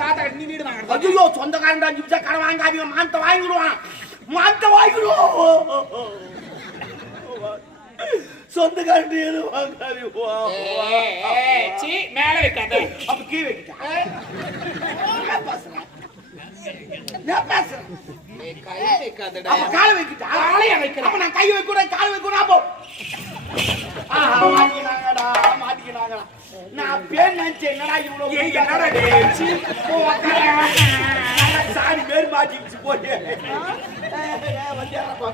தாத்தா நீ வீடு வாங்குறது ஐயோ சொந்தக்காரன் அஞ்சு நிமிஷம் கடன் வாங்காதீங்க மானத்தை வாங்கிடுவான் மானத்தை வாங்கிடுவோம் சொந்தக்காரன் எதுவும் வாங்காதீங்க மேல வைக்காத அப்ப கீ வைக்கிட்டா என்ன பேசுறேன் என்ன பேசுறேன் ஏய், கை வைக்காதடா அப்ப காலை வைக்கிட்டா காலையா வைக்கிறேன். அப்ப நான் கை வைக்கூட கால் வைக்கூட அப்போ ஆஹா மாட்டிக்கினாங்கடா மாட்டிக்கினாங்கடா நான் பேர் நினைச்சேன் என்னடா இவ்வளவு என்னடா டேய்? சீ, போ, உக்கார. நல்லா சாணி பேர் மாட்டிக்கிச்சு போய் வண்டியாரப்பா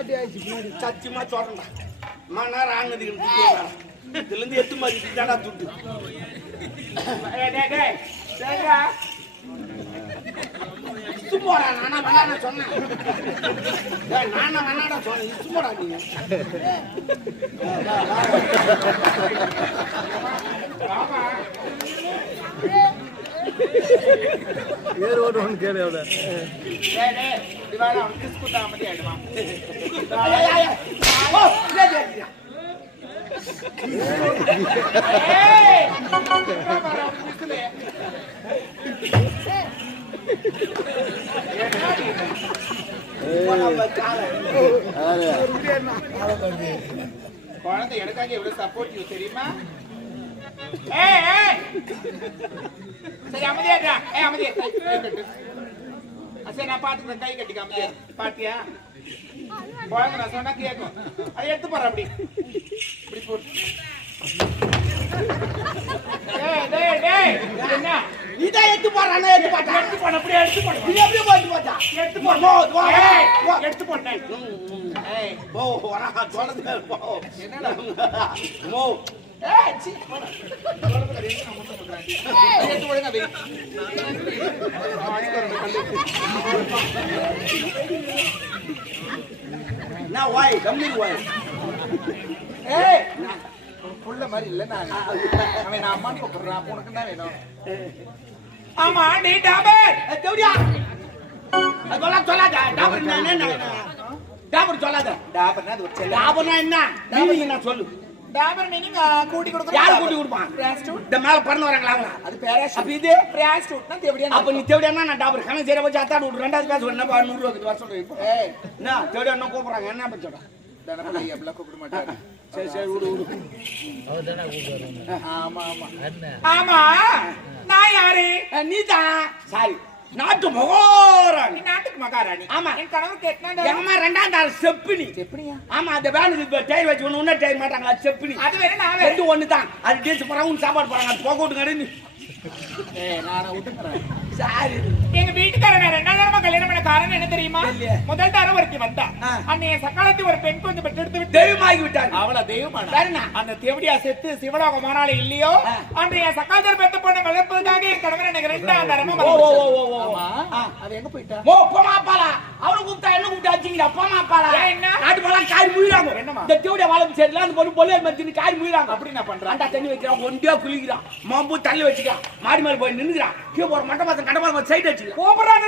ஏய், வர மாட்டேங்குது. சத்தியமா சொல்றேன்டா. மணி ஆனது இதுல இருந்து எத்து மாதிரி தாடா துட்டு. சும்மாடா நானா வேணாடா சொன்னேன். நானா வேணாடா சொன்னேன். சும்மாடா நீ ஆமா. டேய், டேய், இப்படி வாடா, அவனுக்கு kiss கொடுத்தா அமைதியாயிடுவான். ஏய், ஏய், ஏய். ஓ, ஏய், ஏய், ஏய். ஏய், இங்க பாரு, அவன் kiss-ல. என்னடி இது? போடா, போய் காலை. குழந்தை எனக்காக எவ்வளவு சப்போர்ட்டிவ் தெரியுமா ஏய் ஏய். சரி அமைதியாடா ஏய் அமைதியா. சரி நான் பாத்துக்கிறேன். கை கட்டிக்க அமைதியா பாத்தியா? குழந்தை நான் சொன்னா கேட்கும் அதை எடுத்து போற அப்படி. இப்படி போட்டு டேய் டேய் டேய். இது எத்து போறானா எத்து பாட்டா. எடுத்து போன அப்படியே எடுத்து போன இது எப்படி போட்டு போச்சா எடுத்து போ, வா, ஏய் வா. எடுத்து போனேன் ஏய் போ வரா சொல்லுங்க போ. என்னடா? மோ வை. நான் வாய் கம்மி வாய் ஏய் புள்ள மாதிரி இல்ல நான் அவன் நான் அம்மான்னு கூப்பிடுறான் உனக்கு என்ன வேணும் ஆமா நீ டாபர் தேவடியா அதெல்லாம் சொல்லாத டாபர் என்ன டாபர் சொல்லாத டாபர்னா அது ஒரு டாபர்னா என்ன சொல்லு டாபர் மீனிங் கூட்டி யாரு கூட்டி கொடுப்பான் பிராஸ்டியூட் இந்த மேல பறந்து வராங்களா அவங்களா? அது பேராஷூட் அப்ப இது? பிராஸ்டியூட்னா தேவடியா அப்ப நீ தேவடியா நான் டாபர். கணக்கு சரி வச்சு அத்தாடு விட்டு ரெண்டாவது பேச என்ன நூறு ரூபா வர சொல்றேன் இப்போ ஏய். என்ன? தேவடியா என்ன கூப்பிடுறாங்க? என்ன அப்படிலாம் கூப்பிட மாட்டாரு. சரி சரி விடு விடு. ஆமா ஆமா. ஆமா. நான் யாரு? நீதான். சாரி. நாட்டு மகோராணி. நாட்டுக்கு மகாராணி. ஆமா. என் கணவர் கேட்டா ஏமா ரெண்டாம் தாள் செப்பினி. எப்படியா ஆமா அந்த வேனுக்கு டயர் வச்சு ஒண்ணு ஒண்ணு டயர் மாட்டாங்களா செப்பினி. அது வேற நான் ரெண்டு ஒண்ணு தான். அது டீச்சு போறாங்க சாப்பாடு போறாங்க அது போக விட்டு கடை ஏய் நான் விட்டுறேன் சாரி. எங்க வீட்டுக்காரன் நான் ரெண்டாவது தடவை கல்யாணம் பண்ண காரணம் என்ன தெரியுமா. முதல் தடவை ஒருத்தி வந்தா. அன்னைய சக்காலத்தி ஒரு பெண் கொஞ்சம் பெற்றெடுத்து விட்டு தெய்வமாகி விட்டாங்க. அவள தெய்வமான? அந்த தேவடியா செத்து சிவலோகம் மாறாளே இல்லையோ. அன்றைய சக்காதர் பெத்த பொண்ணை வளர்ப்பதற்காக என் கணவர் எனக்கு ஆமா. ஆ. அது எங்க போயிட்டா? ஓ போமா அப்பாலா அவனை கூப்பிட்டா என்ன கூப்பிட்டா வச்சுக்கிறா? போமா அப்பாலா என்ன? நாட்டு பழம் காரி முழிறாங்க என்னம்மா? இந்த தேவடியா வாழை சரியில்லை அந்த பொண்ணு பொல்லியார் மத்தின்னு காரி முழிறாங்க அப்படி என்ன பண்றான் அண்டா தண்ணி வைக்கிறான். ஒண்டியா குளிக்கிறான். மாம்பு தள்ளி வச்சுக்கிறான். மாடி மேல போய் நின்னுக்கிறான். கீழே போற மட்டை மாத்தம் கடை மாதம் சைட் கூப்பிடுறாங்க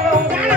Oh.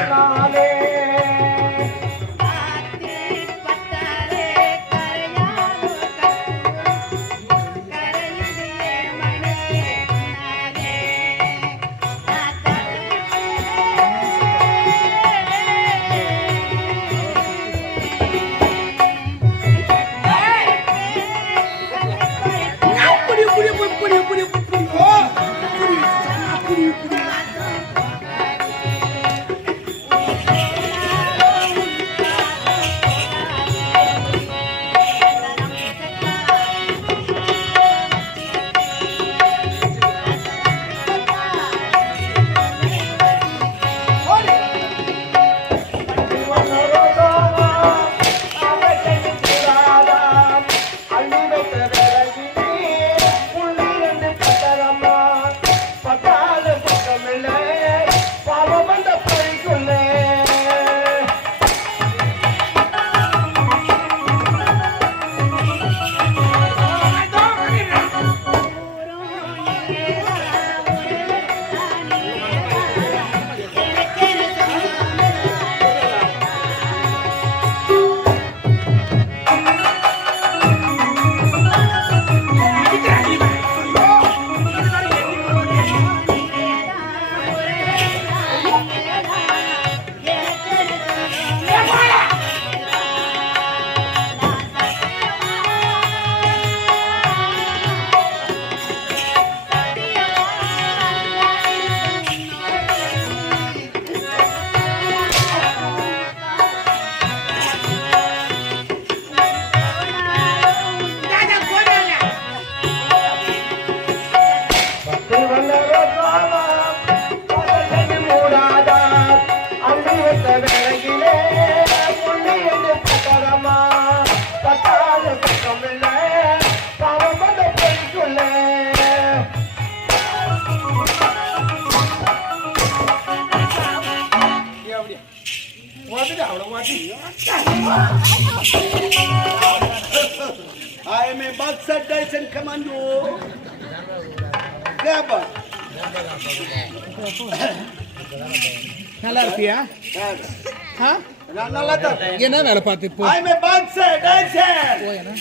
I am a Boxer Dyson Commando. Gaba. நல்லா இருப்பியா நான் நல்லா தான் என்ன வேலை பார்த்து போ ஐ மே பாக்ஸர் டான்சர் என்ன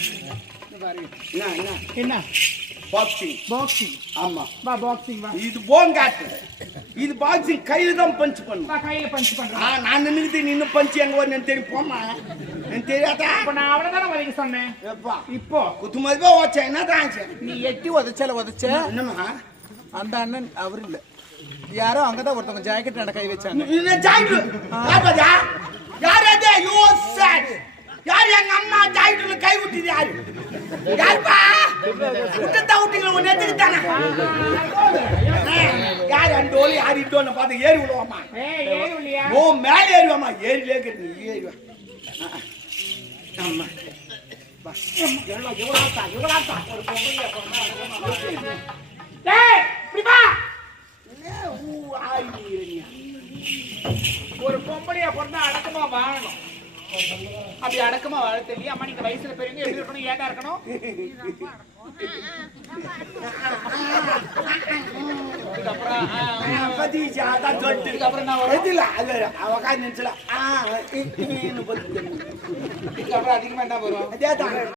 என்ன பாக்ஸிங் பாக்ஸிங் ஆமா. வா பாக்ஸிங் வா. இது போங்காட்டு இது பாக்ஸிங் கையில தான் பஞ்ச் பண்ணும். வா கையில பஞ்ச் பண்றேன். ஆ, நான் நின்னுக்கிட்டு நின்னு பஞ்ச் எங்க எனக்கு தெரியும் போமா எனக்கு தெரியாதா இப்ப நான் அவ்வளவுதானே வரைக்கும் சொன்னேன். எப்பா இப்போ. குத்து மதிப்பா ஓச்சா? என்ன தான் நீ எட்டி உதச்சால உதச்ச. என்னம்மா? அந்த அண்ணன் அவர் இல்ல. யாரோ அங்கதான் ஒருத்தவங்க ஜாக்கெட் நட கை வச்சாங்க. ஜாக்கெட் யாரா யார் அது? யூ சாட் யார் எங்க அம்மா ஜாக்கெட்ல கை விட்டுது யாரு? யாருப்பா? விட்டுட்டா விட்டீங்களா உன்னை எடுத்துக்கிட்டானே யார் அந்த ஓலி யார் இட்டோன்னு பார்த்து ஏறி விடுவாமா ஓ மேலே ஏறிவாமா ஏறிலே இருக்கிறது நீ ஏறிவா. ஆமா. ஆத்தா ஒரு பொம்பளையா இப்படி வா. ஊ ஆயி நீ? ஒரு பொம்பளையா பிறந்தா அடக்கமா வாழணும். அப்படி அடக்கமா வாழ தெரியல அம்மா நீங்க வயசுல பெரியவங்க எப்படி இருக்கணும் ஏதா இருக்கணும் தெரியும். அதிகமா என்ன வரும்.